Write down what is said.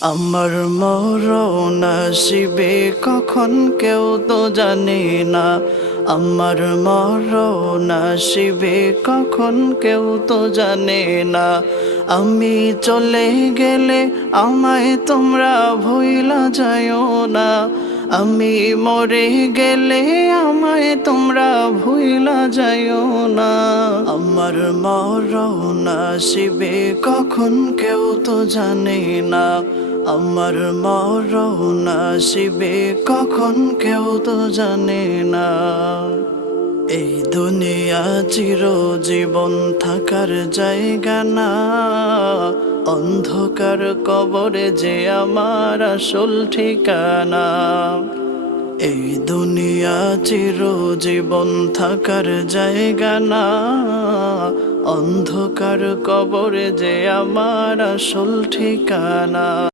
আমার মরণ আসিবে কখন কেউ তো জানে না। আমার মরণ আসিবে কখন কেউ তো জানে না। আমি চলে গেলে আমায় তোমরা ভুইলা যাইও না। আমি মরে গেলে আমায় তোমরা ভুইলা যাইও না। আমার মরণ আসিবে কখন কেউ তো জানে না। আমার মরণ আসিবে কখন কেউ তো জানে না। এই দুনিয়া চিরজীবন থাকার জায়গা না। অন্ধকার কবরে যে আমার আসল ঠিকানা। এই দুনিয়া চিরজীবন থাকার জায়গা না। অন্ধকার কবরে যে আমার আসল ঠিকানা।